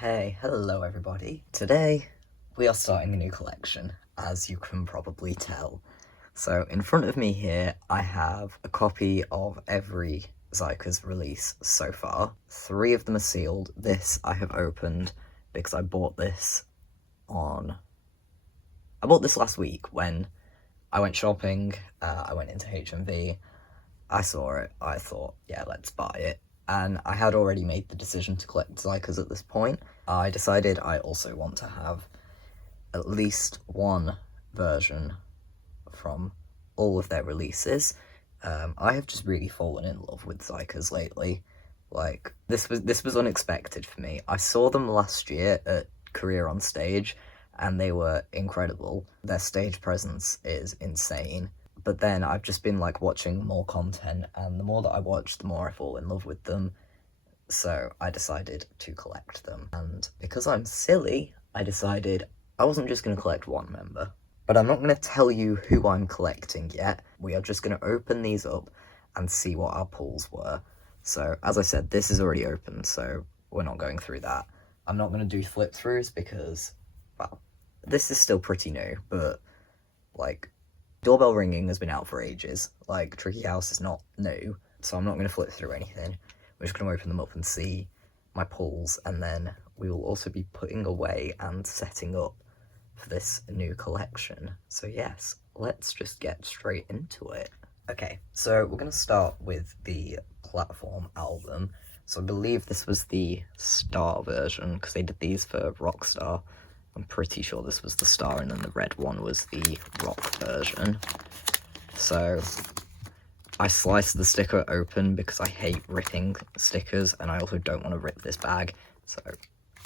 Okay, hello everybody. Today we are starting a new collection, as you can probably tell. So in front of me here I have a copy of every xikers release so far. 3 of them are sealed. This I have opened because I bought this last week when I went shopping. I went into HMV, I saw it, I thought, yeah, let's buy it. And I had already made the decision to collect xikers at this point. I decided I also want to have at least one version from all of their releases. I have just really fallen in love with xikers lately. Like, this was unexpected for me. I saw them last year at Career on Stage, and they were incredible. Their stage presence is insane. But then I've just been like watching more content, and the more that I watch, the more I fall in love with them. So I decided to collect them. And because I'm silly, I decided I wasn't just going to collect one member. But I'm not going to tell you who I'm collecting yet. We are just going to open these up and see what our pulls were. So as I said, this is already open, so we're not going through that. I'm not going to do flip throughs because, well, this is still pretty new, but like, doorbell ringing has been out for ages. Like, Tricky House is not new, so I'm not going to flip through anything. We're just going to open them up and see my pulls, and then we will also be putting away and setting up for this new collection. So yes, let's just get straight into it. Okay, so we're going to start with the Platform album. So I believe this was the Star version, because they did these for Rockstar. I'm pretty sure this was the Star, and then the red one was the Rock version. So I sliced the sticker open because I hate ripping stickers, and I also don't want to rip this bag. So,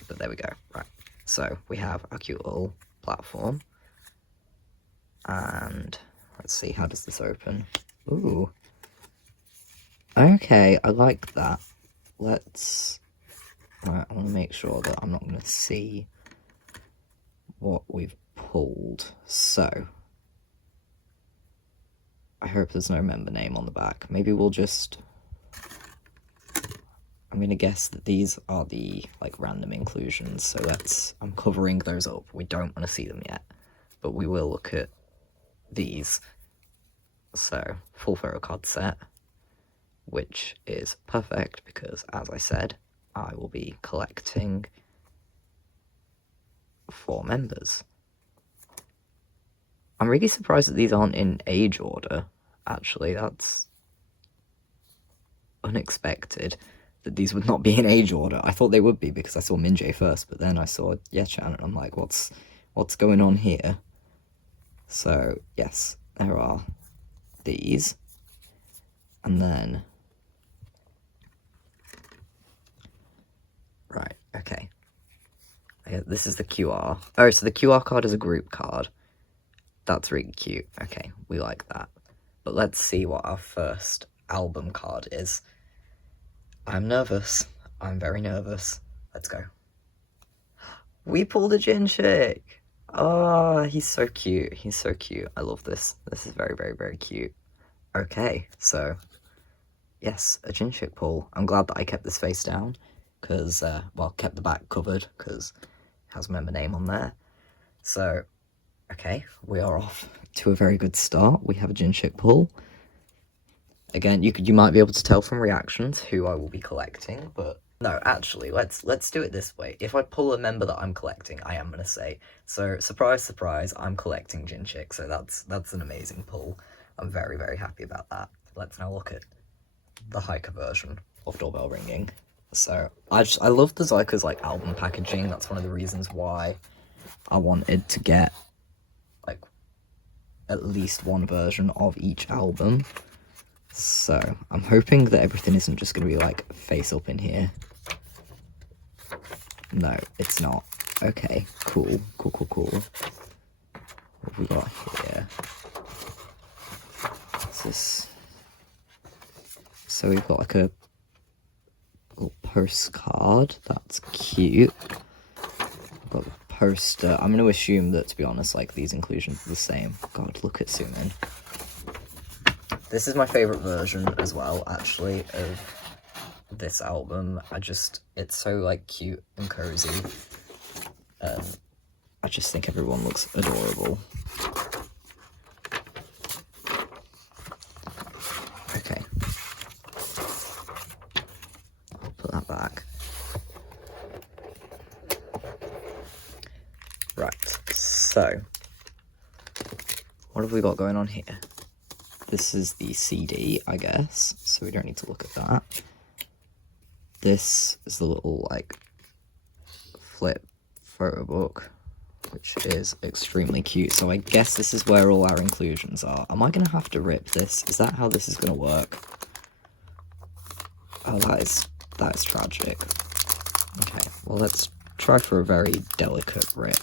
but there we go. Right. So we have our cute little Platform. And let's see, how does this open? Ooh. Okay, I like that. Let's... Right, I want to make sure that I'm not going to see what we've pulled. So I hope there's no member name on the back. Maybe we'll just... I'm going to guess that these are the, like, random inclusions, so I'm covering those up. We don't want to see them yet, but we will look at these. So, full photo card set, which is perfect because, as I said, I will be collecting 4 members. I'm really surprised that these aren't in age order, actually. That's unexpected that these would not be in age order. I thought they would be because I saw Minjay first, but then I saw Yechan, and I'm like, what's going on here? So, yes, there are these. And then... Right, okay. This is the QR. Oh, so the QR card is a group card. That's really cute. Okay, we like that. But let's see what our first album card is. I'm nervous. I'm very nervous. Let's go. We pulled a Jinchik! Oh, he's so cute. He's so cute. I love this. This is very, very, very cute. Okay, so, yes, a Jinchik pull. I'm glad that I kept this face down, because, well, kept the back covered, because it has a member name on there. So, okay, we are off to a very good start. We have a Jinchik pull. Again, you might be able to tell from reactions who I will be collecting, but no, actually, let's do it this way. If I pull a member that I'm collecting, I am going to say. So, surprise, surprise, I'm collecting Jinchik, so that's an amazing pull. I'm very, very happy about that. Let's now look at the hiker version of doorbell ringing. So, I love the xikers, like, album packaging. That's one of the reasons why I wanted to get, like, at least one version of each album. So, I'm hoping that everything isn't just going to be, like, face up in here. No, it's not. Okay, cool. What have we got here? What's this? So we've got, like, a little postcard. That's cute. We've got the poster. I'm going to assume that, to be honest, like, these inclusions are the same. God, look at zoom in. This is my favourite version as well, actually, of this album. It's so like cute and cozy. I just think everyone looks adorable. Okay. I'll put that back. Right, so what have we got going on here? This is the CD, I guess, so we don't need to look at that. This is the little, like, flip photo book, which is extremely cute. So I guess this is where all our inclusions are. Am I going to have to rip this? Is that how this is going to work? Oh, that is tragic. Okay, well, let's try for a very delicate rip.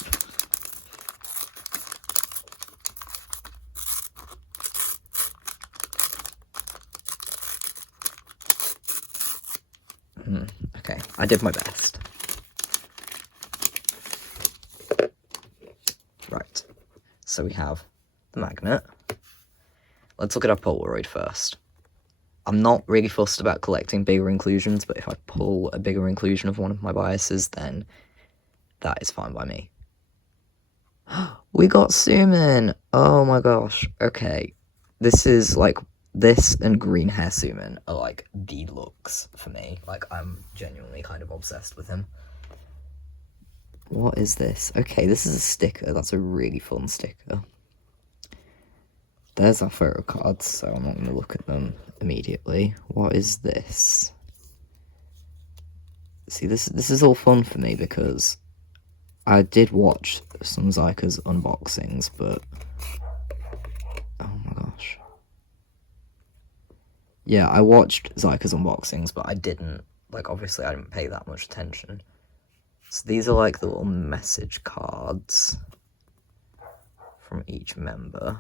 Okay, I did my best. Right, so we have the magnet. Let's look at our Polaroid first. I'm not really fussed about collecting bigger inclusions, but if I pull a bigger inclusion of one of my biases, then that is fine by me. We got Sumin! Oh my gosh, okay. This is like, this and green hair Sumin are like the looks for me. Like, I'm genuinely kind of obsessed with him. What is this? Okay, this is a sticker. That's a really fun sticker. There's our photo cards, so I'm not going to look at them immediately. What is this? See, this is all fun for me because I did watch some xikers unboxings, but oh my gosh. Yeah, I watched xikers unboxings, but I didn't, like, obviously I didn't pay that much attention. So these are like the little message cards from each member.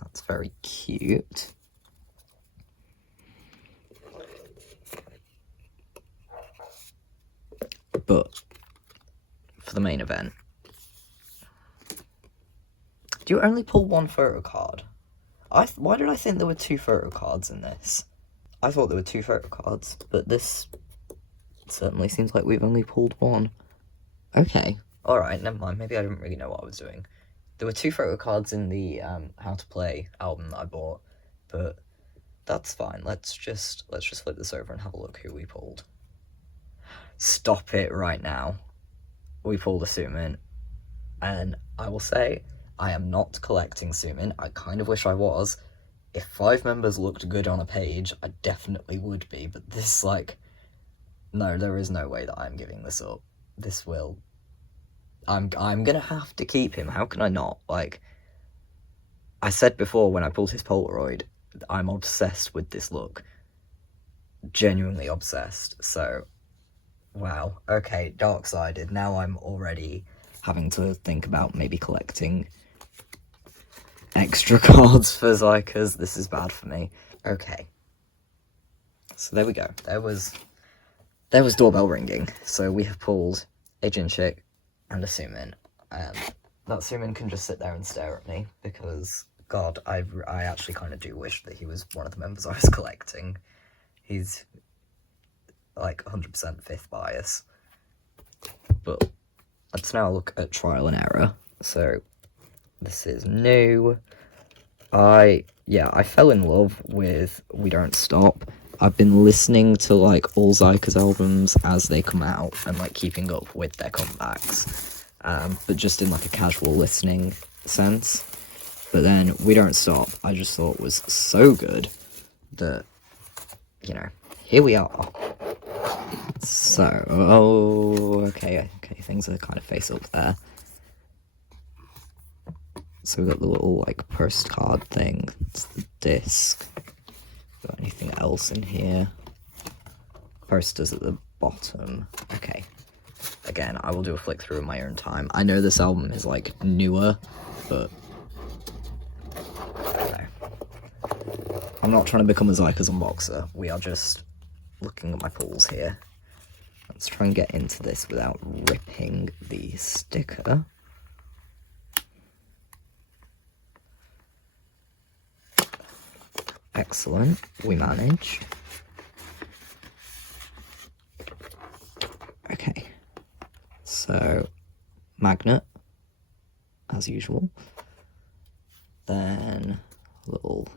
That's very cute. But for the main event, do you only pull one photo card? Why did I think there were 2 photo cards in this? I thought there were 2 photo cards, but this certainly seems like we've only pulled 1. Okay, alright, never mind. Maybe I didn't really know what I was doing. There were 2 photo cards in the How to Play album that I bought, but that's fine. Let's just flip this over and have a look who we pulled. Stop it right now. We pulled a Sumin, and I will say, I am not collecting Sumin. I kind of wish I was. If 5 members looked good on a page, I definitely would be, but this, like, no, there is no way that I'm giving this up. This will... I'm gonna have to keep him. How can I not? Like, I said before when I pulled his Polaroid, I'm obsessed with this look. Genuinely obsessed, so... Wow, okay, dark-sided. Now I'm already having to think about maybe collecting extra cards for xikers. This is bad for me. Okay. So there we go. There was doorbell ringing. So we have pulled a Jinchik and a Sumin. And that Sumin can just sit there and stare at me because, God, I actually kind of do wish that he was one of the members I was collecting. He's like 100% 5th bias. But let's now look at trial and error. So this is new. I fell in love with We Don't Stop. I've been listening to like all xikers albums as they come out and like keeping up with their comebacks, but just in like a casual listening sense. But then We Don't Stop, I just thought was so good that, you know, here we are. So, okay, things are kind of face up there. So we've got the little, like, postcard thing. It's the disc. Got anything else in here? Posters at the bottom. Okay. Again, I will do a flick through in my own time. I know this album is, like, newer, but... I don't know. I'm not trying to become a xikers unboxer. We are just looking at my pulls here. Let's try and get into this without ripping the sticker. Excellent, we manage. Okay, so magnet, as usual. Then a little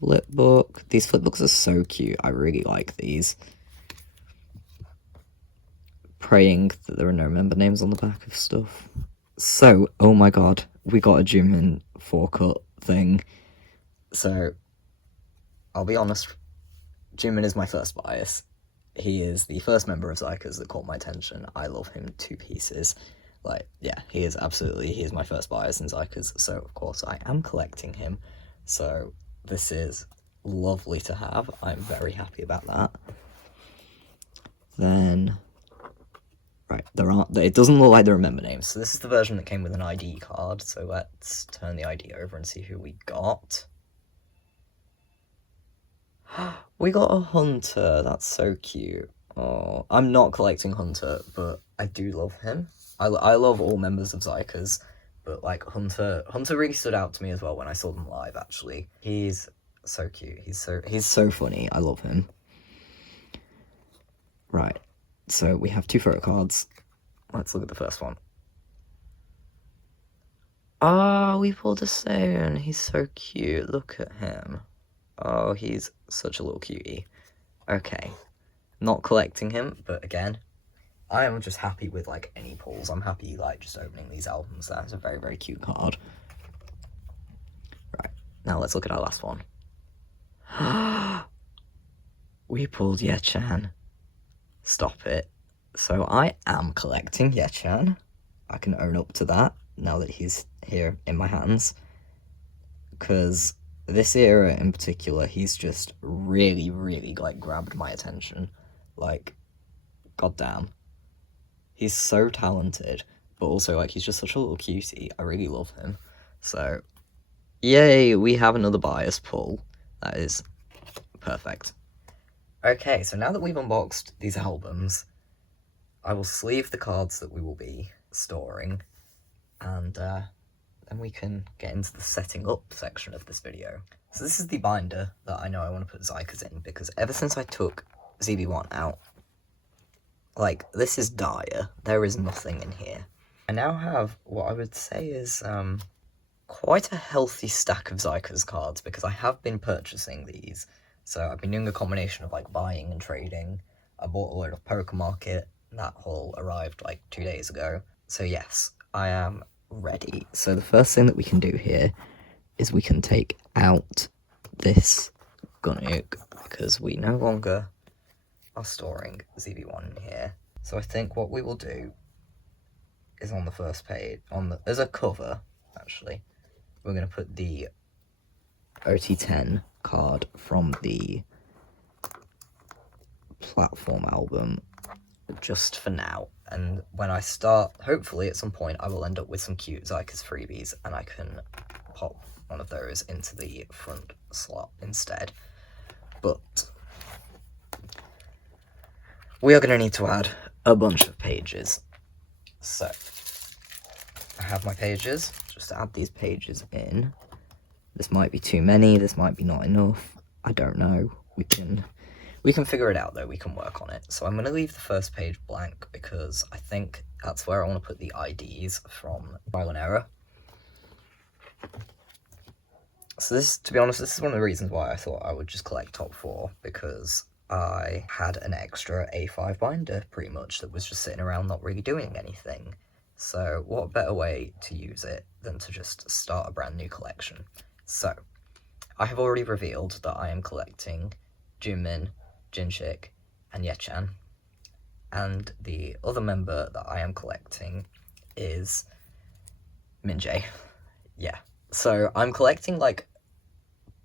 flip book. These flip books are so cute. I really like these. Praying that there are no member names on the back of stuff. So, oh my god, we got a Jimin 4-cut thing. So, I'll be honest, Jimin is my first bias. He is the first member of xikers that caught my attention. I love him to pieces. Like, yeah, he is my first bias in xikers, so of course I am collecting him. So this is lovely to have. I'm very happy about that. Then, right, it doesn't look like there are member names. So this is the version that came with an ID card. So let's turn the ID over and see who we got. We got a Hunter. That's so cute. Oh, I'm not collecting Hunter, but I do love him. I love all members of xikers, but like Hunter really stood out to me as well when I saw them live. Actually, he's so cute. He's so funny. I love him. Right, so we have 2 photo cards. Let's look at the first one. Oh, we pulled a Saiyan. He's so cute. Look at him. Oh, he's such a little cutie. Okay, not collecting him, but again, I am just happy with like any pulls. I'm happy like just opening these albums. That's a very, very cute card. Right, now let's look at our last one. We pulled Ye-chan. Stop it. So I am collecting Ye-chan. I can own up to that now that he's here in my hands. Because this era in particular, he's just really, really like grabbed my attention. Like, goddamn. He's so talented, but also like he's just such a little cutie. I really love him. So, yay, we have another bias pull. That is perfect. Okay, so now that we've unboxed these albums, I will sleeve the cards that we will be storing, and then we can get into the setting up section of this video. So this is the binder that I know I want to put xikers in, because ever since I took ZB1 out, like, this is dire. There is nothing in here. I now have what I would say is quite a healthy stack of xikers cards, because I have been purchasing these. So I've been doing a combination of like buying and trading. I bought a load of Poker Market. That haul arrived like 2 days ago. So yes, I am ready. So the first thing that we can do here is we can take out this Gunuk, because we no longer are storing ZB1 in here. So I think what we will do is on the first page, there's a cover, actually. We're going to put the OT10 card from the Platform album just for now. And when I start, hopefully at some point, I will end up with some cute xikers freebies, and I can pop one of those into the front slot instead. But we are going to need to add a bunch of pages. So, I have my pages. Just add these pages in. This might be too many, this might be not enough. I don't know. We can figure it out though, we can work on it. So I'm going to leave the first page blank, because I think that's where I want to put the IDs from Trial and Error. So this, to be honest, this is one of the reasons why I thought I would just collect top 4, because I had an extra A5 binder, pretty much, that was just sitting around not really doing anything. So what better way to use it than to just start a brand new collection? So, I have already revealed that I am collecting Jimin, Jinshik, and Ye-chan. And the other member that I am collecting is Minjae. Yeah. So I'm collecting like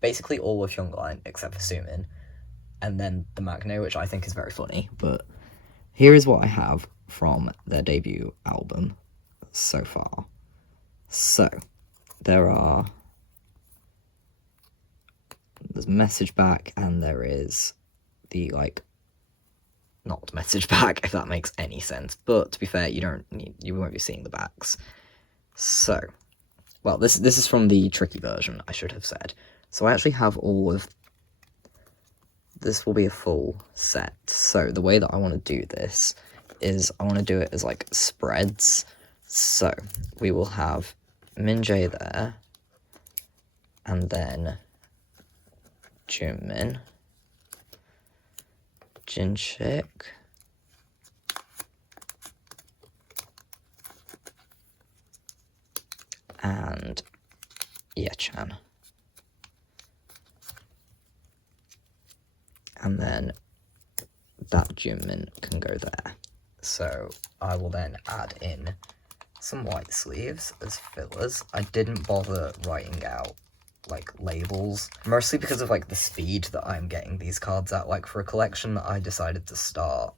basically all of Hyungline except for Sumin, and then the Maknae, which I think is very funny. But here is what I have from their debut album so far. So there's message back, and there is the like not message back, if that makes any sense. But to be fair, you won't be seeing the backs. So, well, this is from the tricky version, I should have said. So I actually have all of this will be a full set. So the way that I want to do this is I want to do it as like spreads. So we will have Minjae there, and then Jimin, Jinshik, and Yechan. And then that Jimin can go there. So I will then add in some white sleeves as fillers. I didn't bother writing out like labels, mostly because of like the speed that I'm getting these cards at. Like for a collection that I decided to start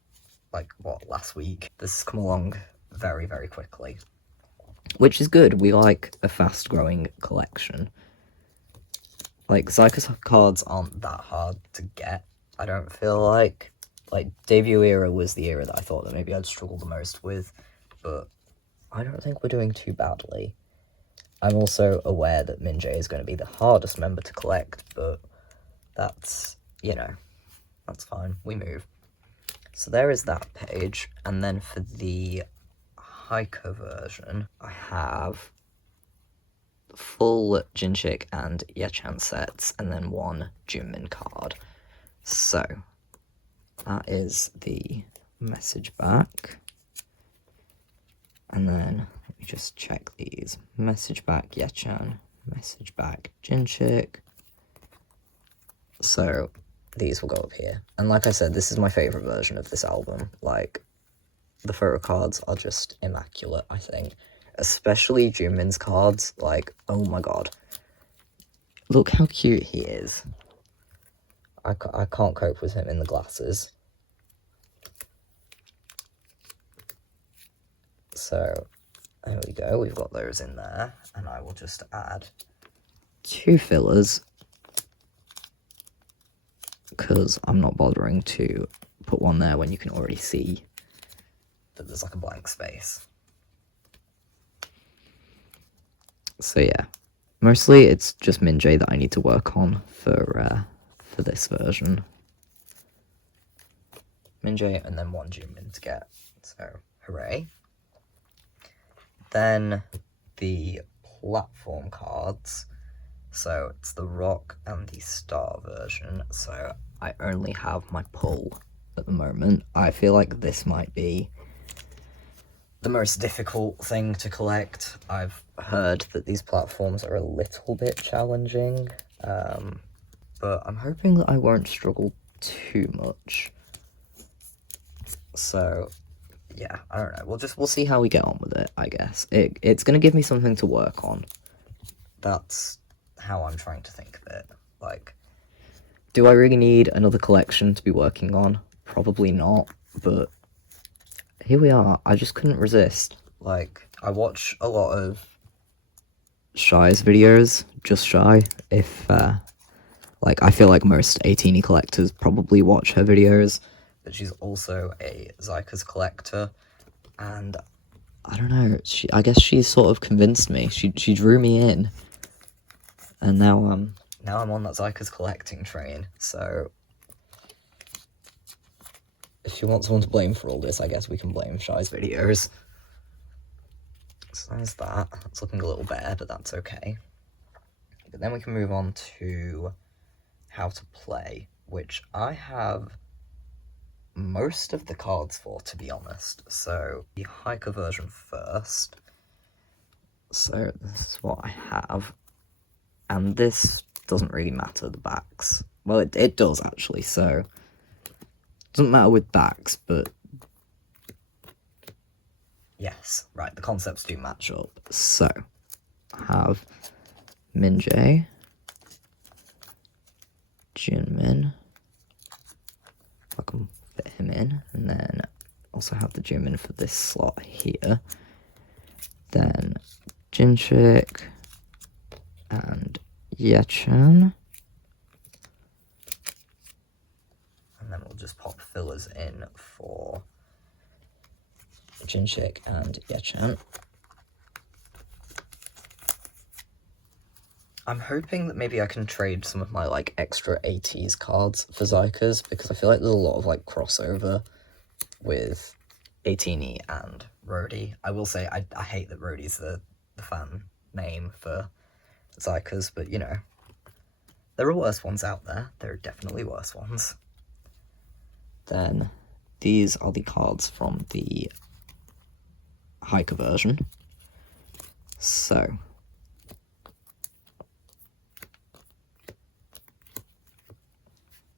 like last week, this has come along very, very quickly, which is good. We like a fast growing collection. Like xikers cards aren't that hard to get, I don't feel like debut era was the era that I thought that maybe I'd struggle the most with, but I don't think we're doing too badly. I'm also aware that Minjae is going to be the hardest member to collect, but that's, you know, that's fine. We move. So there is that page, and then for the hiker version, I have full Jinshik and Yechan sets, and then one Jimin card. So that is the message back. And then let me just check these. Message back Yechan, message back Jinshik. So these will go up here. And like I said, this is my favourite version of this album. Like, the photo cards are just immaculate, I think. Especially Jimin's cards. Like, oh my god. Look how cute he is. I can't cope with him in the glasses. So, there we go, we've got those in there, and I will just add 2 fillers, because I'm not bothering to put one there when you can already see that there's like a blank space. So yeah, mostly it's just Minjae that I need to work on for this version. Minjae and then one Jimin to get, so hooray. Then the platform cards, so it's the rock and the star version, so I only have my pull at the moment. I feel like this might be the most difficult thing to collect. I've heard that these platforms are a little bit challenging, but I'm hoping that I won't struggle too much. So yeah, I don't know. We'll see how we get on with it, I guess. It's going to give me something to work on. That's how I'm trying to think of it. Like, do I really need another collection to be working on? Probably not, but here we are. I just couldn't resist. Like, I watch a lot of Shy's videos, just Shy. If, like, I feel like most 18 collectors probably watch her videos. But she's also a xikers collector, and I don't know, I guess she sort of convinced me. She drew me in, and now I'm on that xikers collecting train. So if you want someone to blame for all this, I guess we can blame Shy's videos. So there's that. It's looking a little bare, but that's okay. But then we can move on to how to play, which I have most of the cards for, to be honest. So the hiker version first. So this is what I have, and this doesn't really matter, the backs. Well, it does actually, so it doesn't matter with backs, but yes, right, the concepts do match up. So I have Minjae, Jimin, if I can fit him in, and then also have the Jimin for this slot here. Then Jinshik and Yechan. And then we'll just pop fillers in for Jinshik and Yechan. I'm hoping that maybe I can trade some of my, like, extra 80s cards for xikers, because I feel like there's a lot of, like, crossover with 18E and Rhodey. I will say, I hate that Rhodey's the fan name for xikers, but, you know, there are worse ones out there. There are definitely worse ones. Then, these are the cards from the hiker version. So,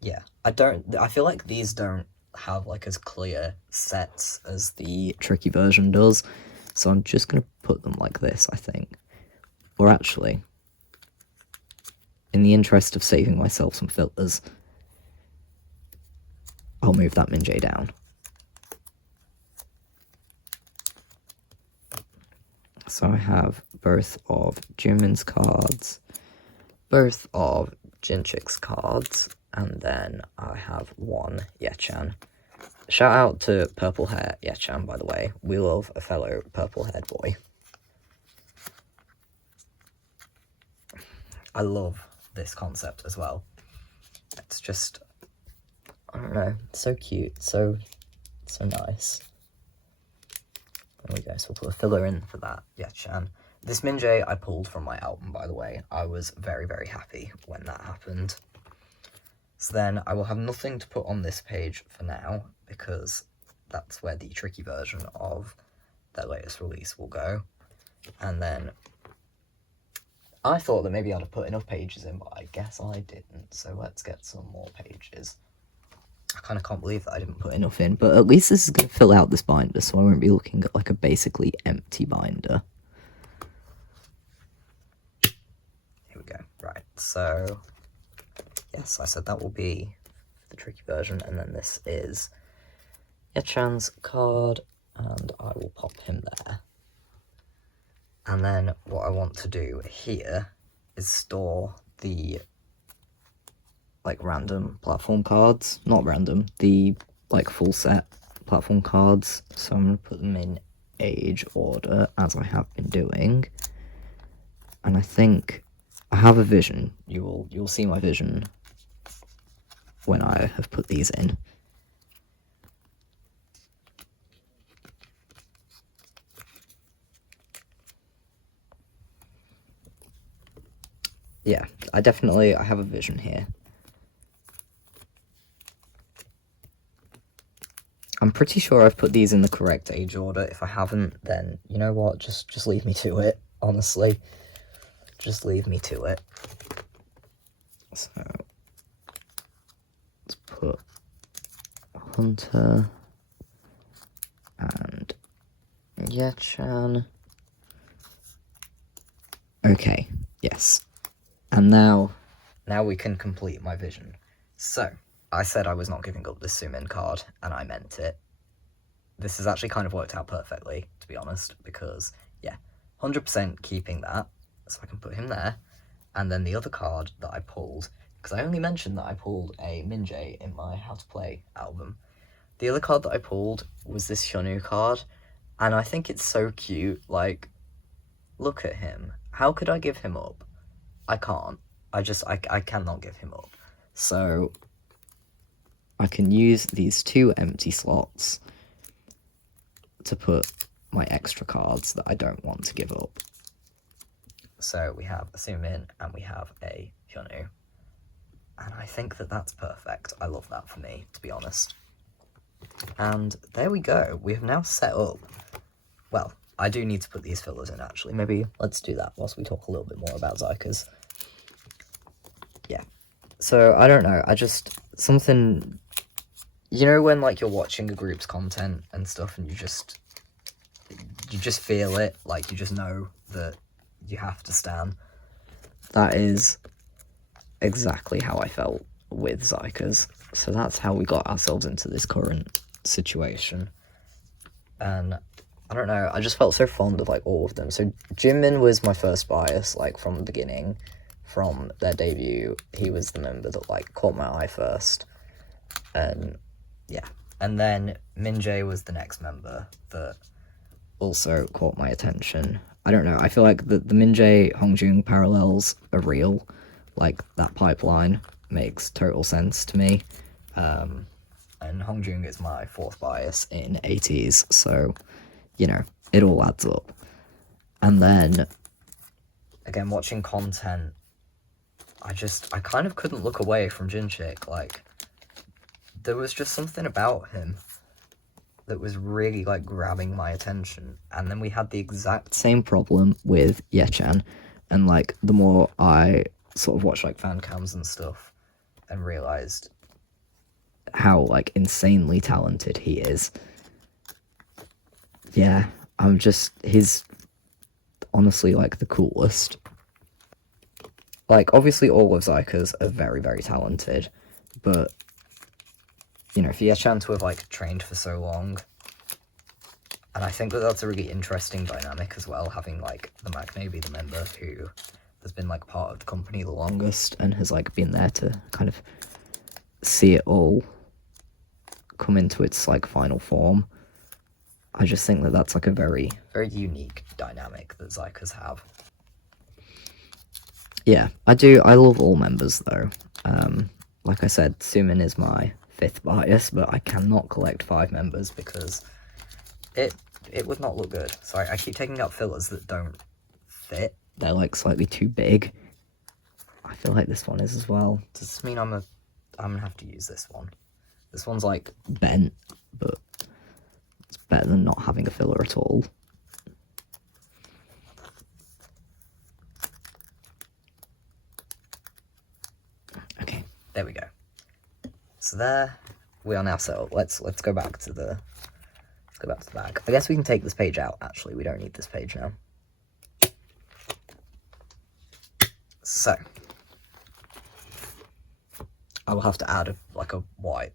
yeah, I feel like these don't have, like, as clear sets as the tricky version does, so I'm just going to put them like this, I think. Or actually, in the interest of saving myself some filters, I'll move that Min J down. So I have both of Jimin's cards, both of Jinchik's cards, and then I have one Yechan. Shout out to Purple Hair Yechan, by the way. We love a fellow purple-haired boy. I love this concept as well. It's just, I don't know, so cute, so nice. There we go, so we'll put a filler in for that Yechan. This Min J I pulled from my album, by the way. I was very, very happy when that happened. So then I will have nothing to put on this page for now, because that's where the tricky version of their latest release will go. And then I thought that maybe I'd have put enough pages in, but I guess I didn't. So let's get some more pages. I kind of can't believe that I didn't put enough in, but at least this is going to fill out this binder, so I won't be looking at like a basically empty binder. Here we go. Right, so yes, I said that will be the tricky version, and then this is Yechan's card, and I will pop him there. And then what I want to do here is store the, like, random platform cards. Not random, the, like, full set platform cards. So I'm going to put them in age order, as I have been doing. And I think I have a vision. You'll see my vision when I have put these in. Yeah, I have a vision here. I'm pretty sure I've put these in the correct age order. If I haven't, then, you know what, just leave me to it, honestly. Just leave me to it. So, let's put Hunter and Yechan. Okay, yes. And now we can complete my vision. So, I said I was not giving up this Sumin card, and I meant it. This has actually kind of worked out perfectly, to be honest, because, yeah, 100% keeping that, so I can put him there. And then the other card that I pulled, because I only mentioned that I pulled a Min J in my How to Play album. The other card that I pulled was this Hyunwoo card, and I think it's so cute. Like, look at him. How could I give him up? I can't. I cannot give him up. So, I can use these two empty slots to put my extra cards that I don't want to give up. So, we have a Sumin and we have a Hyunwoo. And I think that that's perfect. I love that for me, to be honest. And there we go. We have now set up... Well, I do need to put these fillers in, actually. Maybe let's do that whilst we talk a little bit more about xikers. Yeah. So, I don't know. Something... You know when, like, you're watching a group's content and stuff and you just feel it? Like, you just know that you have to stan. That is exactly how I felt with xikers. So that's how we got ourselves into this current situation. And I don't know, I just felt so fond of, like, all of them. So Jimin was my first bias, like, from the beginning. From their debut, he was the member that, like, caught my eye first. And, yeah. And then Min J was the next member that also caught my attention. I don't know. I feel like the Minjae Hongjung parallels are real. Like, that pipeline makes total sense to me. And Hongjung is my fourth bias in 80s, so, you know, it all adds up. And then, again, watching content, I kind of couldn't look away from Jinchik. Like, there was just something about him that was really, like, grabbing my attention. And then we had the exact same problem with Yechan. And, like, the more I sort of watched, like, fan cams and stuff and realised how, like, insanely talented he is. Yeah, he's honestly, like, the coolest. Like, obviously all of xikers are very, very talented, but, you know, for Yechan to have, like, trained for so long, and I think that that's a really interesting dynamic as well, having, like, the Maknae be the member who has been, like, part of the company the longest and has, like, been there to kind of see it all come into its, like, final form. I just think that that's, like, a very, very unique dynamic that xikers have. Yeah, I love all members, though. Like I said, Sumin is my fifth bias, but I cannot collect 5 members because it would not look good. Sorry, I keep taking out fillers that don't fit. They're, like, slightly too big. I feel like this one is as well. Does this mean I'm gonna have to use this one? This one's, like, bent, but it's better than not having a filler at all. Okay, there we go. So there we are now set up. Let's go back to the back. I guess we can take this page out, actually. We don't need this page now. So I will have to add a white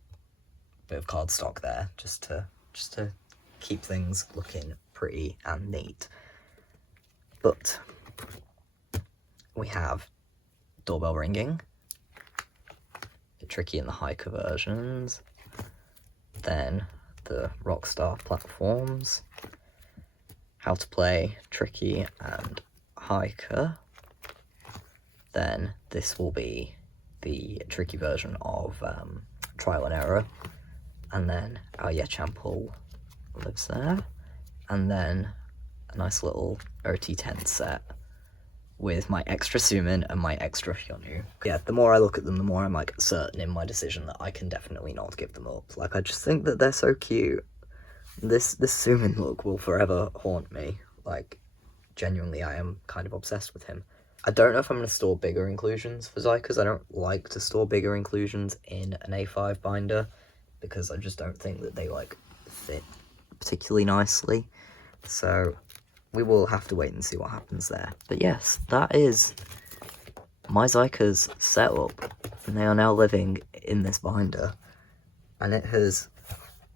bit of cardstock there just to keep things looking pretty and neat. But we have doorbell ringing, tricky in the hiker versions, then the Rockstar platforms, how to play tricky and hiker, then this will be the tricky version of trial and error, and then our Yechan pull lives there, and then a nice little OT10 set with my extra Sumin and my extra Hyunwoo. Yeah, the more I look at them, the more I'm, like, certain in my decision that I can definitely not give them up. Like, I just think that they're so cute. This Sumin look will forever haunt me. Like, genuinely, I am kind of obsessed with him. I don't know if I'm going to store bigger inclusions for xikers. I don't like to store bigger inclusions in an A5 binder because I just don't think that they, like, fit particularly nicely. So we will have to wait and see what happens there. But yes, that is my xikers set up, and they are now living in this binder. And it has,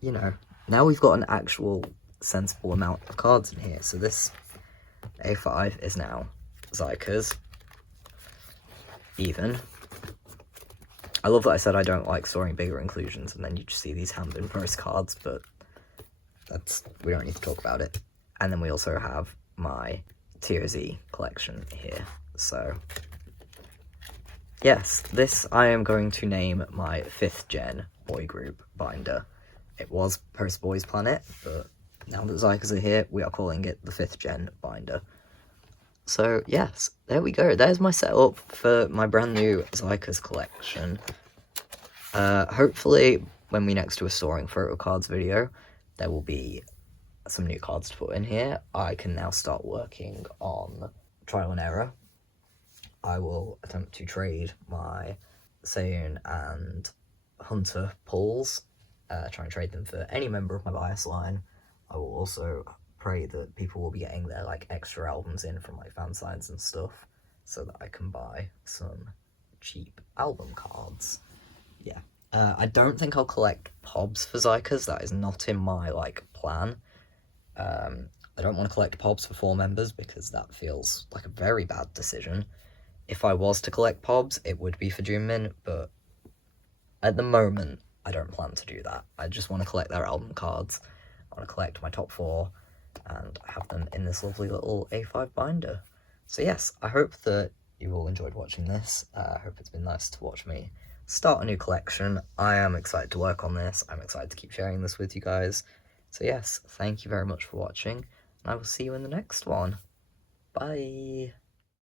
you know, now we've got an actual sensible amount of cards in here. So this A5 is now xikers even. I love that I said I don't like storing bigger inclusions, and then you just see these Hanbin Pros cards, but we don't need to talk about it. And then we also have my TOZ collection here. So yes, this I am going to name my 5th gen boy group binder. It was Post Boys Planet, but now that xikers are here, we are calling it the 5th gen binder. So yes, there we go. There's my setup for my brand new xikers collection. Hopefully, when we next do a storing photo cards video, there will be some new cards to put in here. I can now start working on trial and error. I will attempt to trade my Seiyun and Hunter pulls, try and trade them for any member of my bias line. I will also pray that people will be getting their, like, extra albums in from, like, fan signs and stuff, so that I can buy some cheap album cards. Yeah. I don't think I'll collect POBs for xikers. That is not in my, like, plan. I don't want to collect POBs for 4 members because that feels like a very bad decision. If I was to collect POBs, it would be for Junmin, but at the moment, I don't plan to do that. I just want to collect their album cards. I want to collect my top 4, and I have them in this lovely little A5 binder. So yes, I hope that you all enjoyed watching this. I hope it's been nice to watch me start a new collection. I am excited to work on this. I'm excited to keep sharing this with you guys. So yes, thank you very much for watching, and I will see you in the next one. Bye!